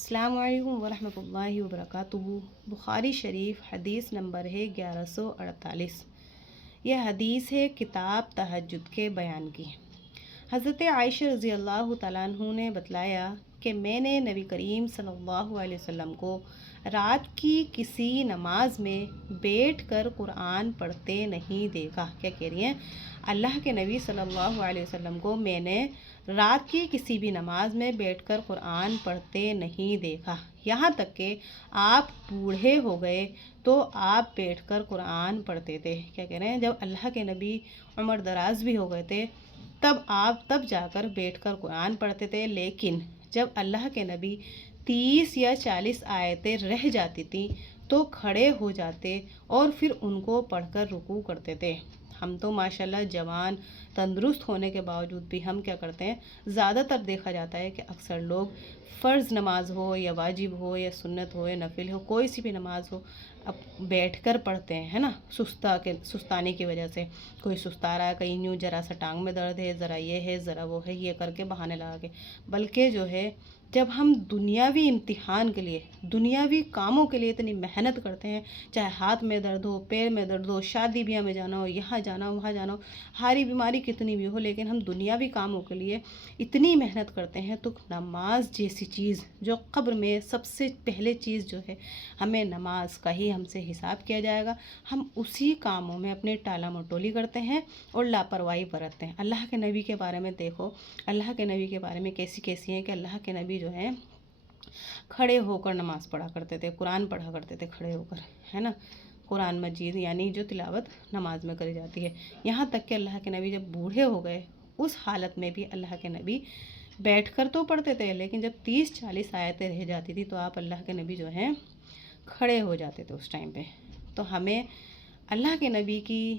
السلام علیکم ورحمۃ اللہ وبرکاتہ۔ بخاری شریف حدیث نمبر ہے 1148۔ یہ حدیث ہے کتاب تہجد کے بیان کی۔ حضرت عائشہ رضی اللہ تعالیٰ عنہ نے بتلایا کہ میں نے نبی کریم صلی اللہ علیہ وسلم کو رات کی کسی نماز میں بیٹھ کر قرآن پڑھتے نہیں دیکھا۔ کیا کہہ رہی ہیں؟ اللہ کے نبی صلی اللہ علیہ وسلم کو میں نے رات کی کسی بھی نماز میں بیٹھ کر قرآن پڑھتے نہیں دیکھا، یہاں تک کہ آپ بوڑھے ہو گئے تو آپ بیٹھ کر قرآن پڑھتے تھے۔ کیا کہہ رہے ہیں؟ جب اللہ کے نبی عمر دراز بھی ہو گئے تھے تب جا کر بیٹھ کر قرآن پڑھتے تھے، لیکن جب اللہ کے نبی 30 یا 40 آیتیں رہ جاتی تھیں تو کھڑے ہو جاتے اور پھر ان کو پڑھ کر رکوع کرتے تھے۔ ہم تو ماشاءاللہ جوان تندرست ہونے کے باوجود بھی ہم کیا کرتے ہیں، زیادہ تر دیکھا جاتا ہے کہ اکثر لوگ فرض نماز ہو یا واجب ہو یا سنت ہو یا نفل ہو، کوئی سی بھی نماز ہو، اب بیٹھ کر پڑھتے ہیں، ہے نا، سستانے کی وجہ سے۔ کوئی سستا رہا ہے، کہیں یوں ذرا سا ٹانگ میں درد ہے، ذرا یہ ہے، ذرا وہ ہے، یہ کر کے بہانے لگا کے۔ بلکہ جو ہے جب ہم دنیاوی امتحان کے لیے، دنیاوی کاموں کے لیے اتنی محنت کرتے ہیں، چاہے ہاتھ میں درد ہو، پیر میں درد ہو، شادی بیاہ میں جانا ہو، یہاں جانا ہو، وہاں جانا ہو، ہاری بیماری کتنی بھی ہو، لیکن ہم دنیاوی کاموں کے لیے اتنی محنت کرتے ہیں تو نماز جیسی چیز جو قبر میں سب سے پہلے چیز جو ہے، ہمیں نماز کا ہی ہم سے حساب کیا جائے گا، ہم اسی کاموں میں اپنے ٹالا مٹولی کرتے ہیں اور لاپرواہی برتتے ہیں۔ اللہ کے نبی کے بارے میں دیکھو، اللہ کے نبی کے بارے میں کیسی ہیں کہ اللہ کے نبی جو ہیں کھڑے ہو کر نماز پڑھا کرتے تھے، قرآن پڑھا کرتے تھے کھڑے ہو کر، ہے نا، قرآن مجید یعنی جو تلاوت نماز میں کری جاتی ہے۔ یہاں تک کہ اللہ کے نبی جب بوڑھے ہو گئے اس حالت میں بھی اللہ کے نبی بیٹھ کر تو پڑھتے تھے، لیکن جب 30-40 آیتیں رہ جاتی تھی تو آپ اللہ کے نبی جو ہیں کھڑے ہو جاتے تھے اس ٹائم پہ۔ تو ہمیں اللہ کے نبی کی،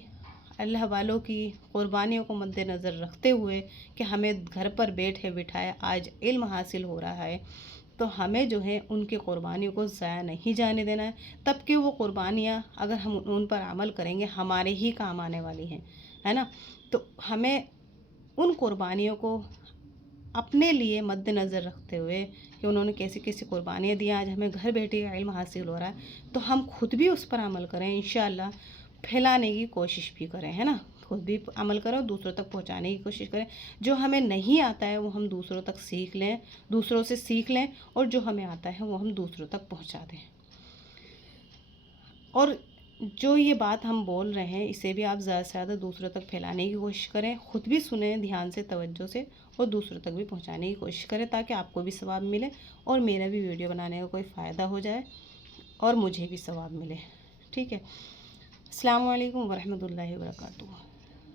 اللہ والوں کی قربانیوں کو مد نظر رکھتے ہوئے کہ ہمیں گھر پر بیٹھے بٹھائے آج علم حاصل ہو رہا ہے، تو ہمیں جو ہے ان کی قربانیوں کو ضائع نہیں جانے دینا ہے، تب کہ وہ قربانیاں اگر ہم ان پر عمل کریں گے ہمارے ہی کام آنے والی ہیں، ہے نا۔ تو ہمیں ان قربانیوں کو اپنے لیے مد نظر رکھتے ہوئے کہ انہوں نے کیسی کیسی قربانیاں دی، آج ہمیں گھر بیٹھے علم حاصل ہو رہا ہے تو ہم خود بھی اس پر عمل کریں، انشاءاللہ پھیلانے کی کوشش بھی کریں، ہے نا، خود بھی عمل کریں اور دوسروں تک پہنچانے کی کوشش کریں۔ جو ہمیں نہیں آتا ہے وہ ہم دوسروں تک سیکھ لیں، دوسروں سے سیکھ لیں، اور جو ہمیں آتا ہے وہ ہم دوسروں تک پہنچا دیں۔ اور جو یہ بات ہم بول رہے ہیں اسے بھی آپ زیادہ سے زیادہ دوسروں تک پھیلانے کی کوشش کریں، خود بھی سنیں دھیان سے، توجہ سے، اور دوسروں تک بھی پہنچانے کی کوشش کریں تاکہ آپ کو بھی ثواب ملے اور میرا بھی ویڈیو بنانے کا کوئی فائدہ ہو جائے اور مجھے بھی ثواب ملے، ٹھیک ہے۔ السلام علیکم ورحمۃ اللہ وبرکاتہ۔